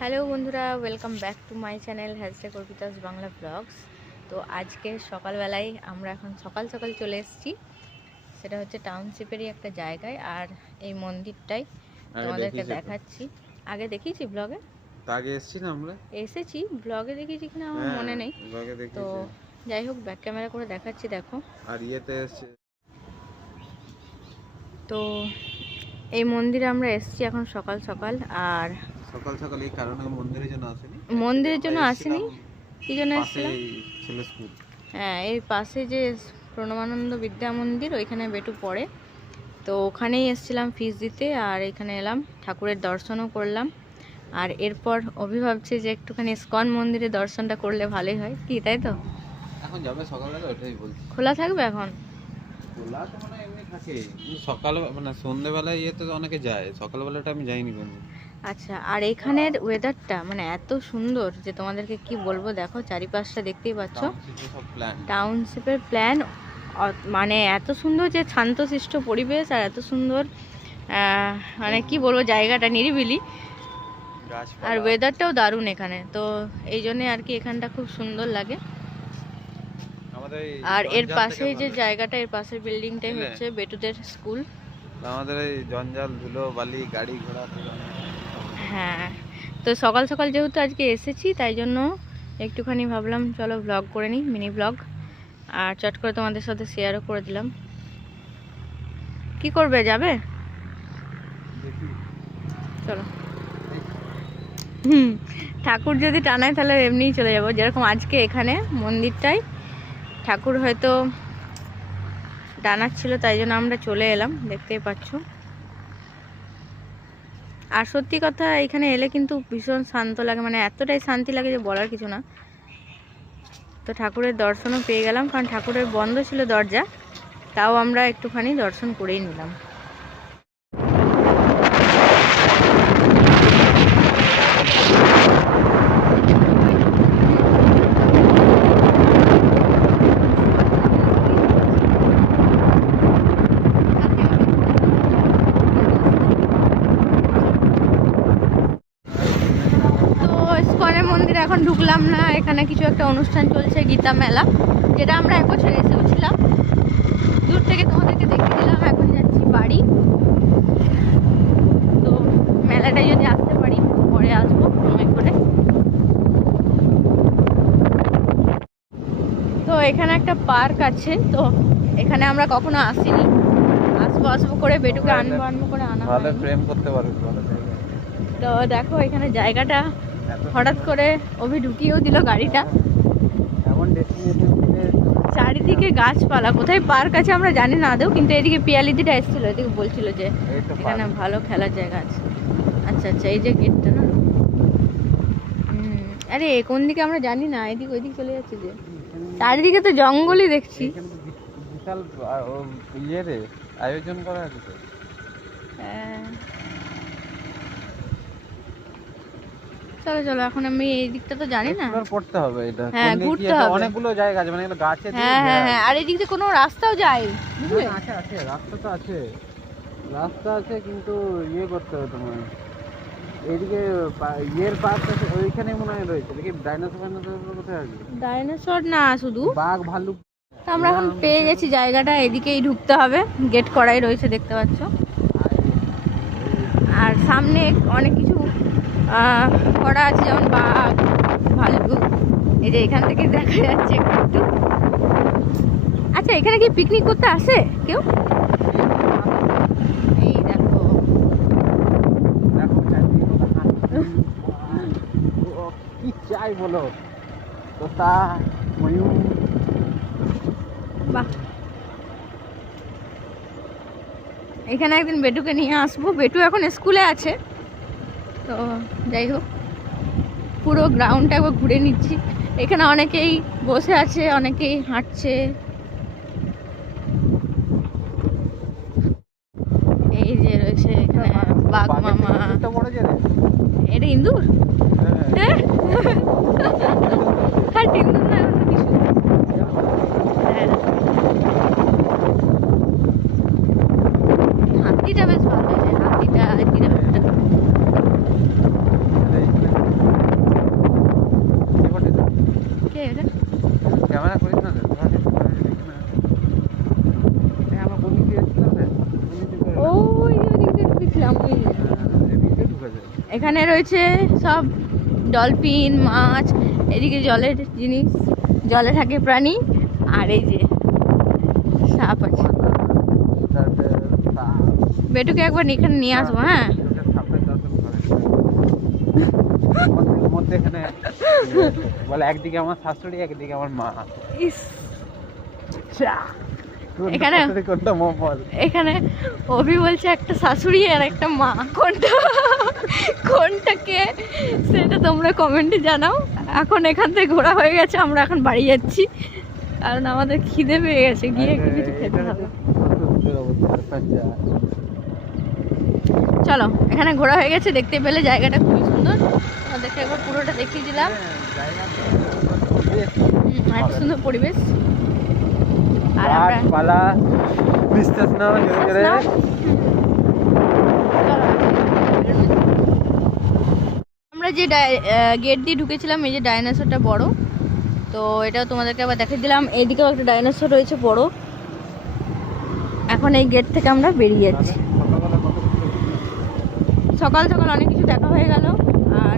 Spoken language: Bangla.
হ্যালো বন্ধুরা, welcome back to my channel hashtag Arpita's Bangla blogs. তো আজকে সকালবেলায় আমরা এখন সকাল সকাল চলে এসেছি। সেটা হচ্ছে টাউনশিপেরই একটা জায়গায়, আর এই মন্দিরটাই তোমাদেরকে দেখাচ্ছি। আগে দেখিয়েছি ব্লগে, আগে এসেছি না আমরা, এসেছি ব্লগে দেখিয়েছি কিনা আমার মনে নেই। তো যাই হোক, ব্যাক ক্যামেরা করে দেখাচ্ছি, দেখো। আর ইয়েতে এসেছি। তো এই মন্দিরে আমরা এসেছি এখন সকাল সকাল। আর সকাল সকাল এই কারণে মন্দিরের জন্য আসেনি, কি জন্য এসেছিলাম? ছেলে স্কুল। হ্যাঁ, এই পাশে যে প্রণবানন্দ বিদ্যা মন্দির, ওইখানে বেটু পড়ে, তো ওখানেই এসেছিলাম ফিস দিতে। আর এখানে এলাম, ঠাকুরের দর্শনও করলাম। আর এরপর অভি ভাবছে যে একটুখানি ইস্কন মন্দিরে দর্শনটা করলে ভালোই হয়, কি তাই তো? এখন যাবে সকালবেলা, ওটাই বলছি। খোলা থাকবে এখন? খোলা তো মানে এমনি থাকে, সকাল মানে সন্ধ্যেবেলা ইয়েতে অনেকে যায়, সকালবেলাটা আমি যাইনি কোনো। আচ্ছা, আর এখানের ওয়েদারটা মানে এত সুন্দর যে তোমাদেরকে কি বলবো। দেখো চারিপাশটা দেখতেই পাচ্ছ, টাউনশিপের প্ল্যান মানে এত সুন্দর যে শান্তশিষ্ট পরিবেশ, আর এত সুন্দর মানে কি বলবো, জায়গাটা নিরিবিলি, আর ওয়েদারটাও দারুণ এখানে। তো এই জন্যে আর কি এখানটা খুব সুন্দর লাগে। আর এর পাশেই যে জায়গাটা, এর পাশের বিল্ডিংটাই হচ্ছে বেটুদের স্কুল। আমাদের এই জঞ্জাল ধুলো বালি গাড়ি ঘোড়া। হ্যাঁ, তো সকাল সকাল যেহেতু আজকে এসেছি, তাই জন্য একটুখানি ভাবলাম চলো ব্লগ করে নিই, মিনি ব্লগ। আর চট করে তোমাদের সাথে শেয়ারও করে দিলাম। কি করবে, যাবে? চলো। ঠাকুর যদি টানায় তাহলে এমনিই চলে যাব। যেরকম আজকে এখানে মন্দিরটাই ঠাকুর হয়তো টানাচ্ছিল, তাই জন্য আমরা চলে এলাম, দেখতেই পাচ্ছ। আর সত্যি কথা, এখানে এলে কিন্তু ভীষণ শান্ত লাগে, মানে এতটাই শান্তি লাগে যে বলার কিছু না। তো ঠাকুরের দর্শনও পেয়ে গেলাম, কারণ ঠাকুরের বন্ধ ছিল দরজা, তাও আমরা একটুখানি দর্শন করেই নিলাম। মন্দিরে এখন ঢুকলাম না, এখানে কিছু একটা অনুষ্ঠান চলছে, গীতা মেলা, যেটা আমরা এক বছর এসেও ছিলাম। দূর থেকে তোমাদেরকে দেখিয়ে দিলাম। এখন যাচ্ছি বাড়ি। তো মেলাটাই যদি আসতে পারি, পরে আসবো সময় করে। তো এখানে একটা পার্ক আছে, তো এখানে আমরা কখনো আসিনি, আসবো করে বেটুকে আনবো করে আনা ভালো প্রেম করতে পারবে। তো দেখো এখানে জায়গাটা হঠাৎ করে অভি ঢুকিয়েও দিল গাড়িটা। চারিদিকে গাছপালা, কোথায় পার্ক আছে আমরা জানি না আদৌ, কিন্তু এদিকে পিয়ালিদিটা এসেছিল, এদিকে বলছিল যে এখানে ভালো খেলার জায়গা আছে। আচ্ছা আচ্ছা, এই যে গেটটা না। আরে কোন দিকে আমরা জানি না, এদিক ওইদিক চলে যাচ্ছে যে। চারিদিকে তো জঙ্গলই দেখছি। বিশাল ইয়েরে আয়োজন করা আছে তো। হ্যাঁ, চলো চলো, এখন আমি এই দিকটা তো জানি না, করতে হবে এটা। হ্যাঁ, ঘুরতে হবে। অনেকগুলো জায়গা আছে, মানে এগুলো গাছে। হ্যাঁ হ্যাঁ হ্যাঁ, আর এই দিক দিয়ে কোনো রাস্তাও যায়, বুঝলে? আছে আছে, রাস্তা তো আছে, রাস্তা আছে, কিন্তু ইয়ে করতে হবে তোমার। এইদিকে ইয়ের পার্ক আছে, ওইখানে মনে হয় রয়েছে। দেখি ডাইনোসর কোথায় আছে? ডাইনোসর না, শুধু বাঘ ভাল্লুক। আমরা এখন পেয়ে গেছি জায়গাটা, এদিকেই ঢুকতে হবে, গেট করাই রয়েছে দেখতে পাচ্ছ। আর সামনে অনেক কিছু করা আছে, যেমন বাঘ ভাল্লুক, এই যে এখান থেকে দেখা যাচ্ছে একটু। আচ্ছা, এখানে কি পিকনিক করতে আসে কেউ? এই দেখো, কি চাই বলো, তোতা ময়ূর। বাহ, এখানে একদিন বেটুকে নিয়ে আসবো। বেটু এখন স্কুলে আছে, তো যাই হোক, পুরো গ্রাউন্ডটা একবার ঘুরে নিচ্ছি। এখানে অনেকেই বসে আছে, অনেকেই হাঁটছে। এই যে রয়েছে এখানে বাঘ মামা। এটা ইন্দুর? হ্যাঁ, ইন্দুর না, কিছু। হাতিটা বেশ ভালো, হাতিটা এখানে রয়েছে সব ডলফিন, মাছ, এদিকে জলের জিনিস, জলে থাকে প্রাণী, আর এই যে সাপ আছে। বেটুকে একবার এখানে নিয়ে আসবো। হ্যাঁ, মধ্যে এখানে বলে একদিকে আমার শাশুড়ি, একদিকে আমার মা। ইস, এখানে কোনটা বল? এখানে অভি বলছে একটা শাশুড়ি আর একটা মা, কোনটাকে সেটা তোমরা কমেন্টে জানাও। এখন এখান থেকে ঘোরা হয়ে গেছে, আমরা এখন বাড়ি যাচ্ছি, কারণ আমাদের খিদে পেয়ে গেছে, গিয়ে একটু কিছু খেতে হবে। চলো, এখানে ঘোরা হয়ে গেছে, দেখতে পেলে জায়গাটা খুবই সুন্দর, তোমাদেরকে একবার পুরোটা দেখিয়ে দিলাম। একটা সুন্দর পরিবেশ। আর আমরা আমরা যে গেট দিয়ে ঢুকেছিলাম, এই যে ডাইনোসরটা বড়, তো এটাও তোমাদেরকে আবার দেখিয়ে দিলাম। এইদিকেও একটা ডাইনোসর রয়েছে বড়। এখন এই গেট থেকে আমরা বেরিয়ে যাচ্ছি। সকাল সকাল অনেক কিছু দেখা হয়ে গেল, আর